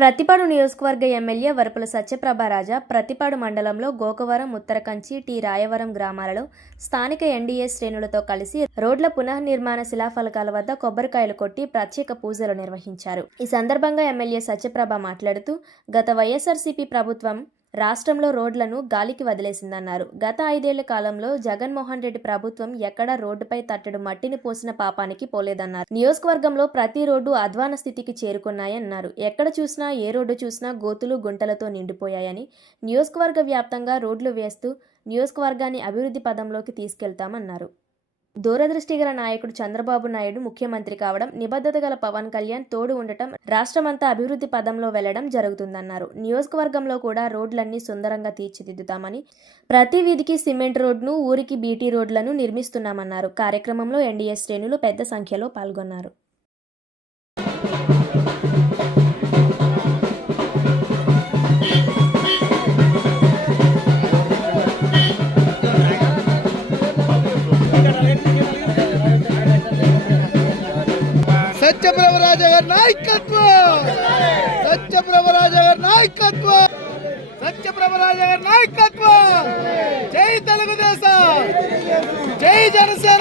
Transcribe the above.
ప్రతిపాడు నియోజకవర్గ ఎమ్మెల్యే వరపుల సత్యప్రభారాజా ప్రతిపాడు మండలంలో గోకవరం ఉత్తరకంచి టి. రాయవరం గ్రామాలలో స్థానిక ఎన్డీఏ శ్రేణులతో కలిసి రోడ్ల పునఃనిర్మాణ శిలాఫలకాల వద్ద కొబ్బరికాయలు కొట్టి ప్రత్యేక పూజలు నిర్వహించారు. ఈ సందర్భంగా ఎమ్మెల్యే సత్యప్రభ మాట్లాడుతూ గత వైఎస్ఆర్సీపీ ప్రభుత్వం రాష్ట్రంలో రోడ్లను గాలికి వదిలేసిందన్నారు. గత ఐదేళ్ళ కాలంలో జగన్మోహన్ రెడ్డి ప్రభుత్వం ఎక్కడా రోడ్డుపై తట్టడు మట్టిని పోసిన పాపానికి పోలేదన్నారు. నియోజకవర్గంలో ప్రతి రోడ్డు అధ్వాన స్థితికి చేరుకున్నాయన్నారు. ఎక్కడ చూసినా ఏ రోడ్డు చూసినా గోతులు గుంటలతో నిండిపోయాయని నియోజకవర్గ వ్యాప్తంగా రోడ్లు వేస్తూ నియోజకవర్గాన్ని అభివృద్ధి పదంలోకి తీసుకెళ్తామన్నారు. దూరదృష్టి గల నాయకుడు చంద్రబాబు నాయుడు ముఖ్యమంత్రి కావడం నిబద్ధత గల పవన్ కళ్యాణ్ తోడు ఉండటం రాష్ట్రమంతా అభివృద్ధి పదంలో వెళ్ళడం జరుగుతుందన్నారు. నియోజకవర్గంలో కూడా రోడ్లన్నీ సుందరంగా తీర్చిదిద్దుతామని ప్రతి వీధికి సిమెంట్ రోడ్ను ఊరికి బీటీ రోడ్లను నిర్మిస్తున్నామన్నారు. కార్యక్రమంలో ఎన్డీఏ శ్రేణులు పెద్ద సంఖ్యలో పాల్గొన్నారు. సత్యప్రభరాజ గారి నాయకత్వం! సత్యప్రభరాజ గారి నాయకత్వం! సత్యప్రభరాజ గారి నాయకత్వం! జై తెలుగుదేశం! జై జనసేన!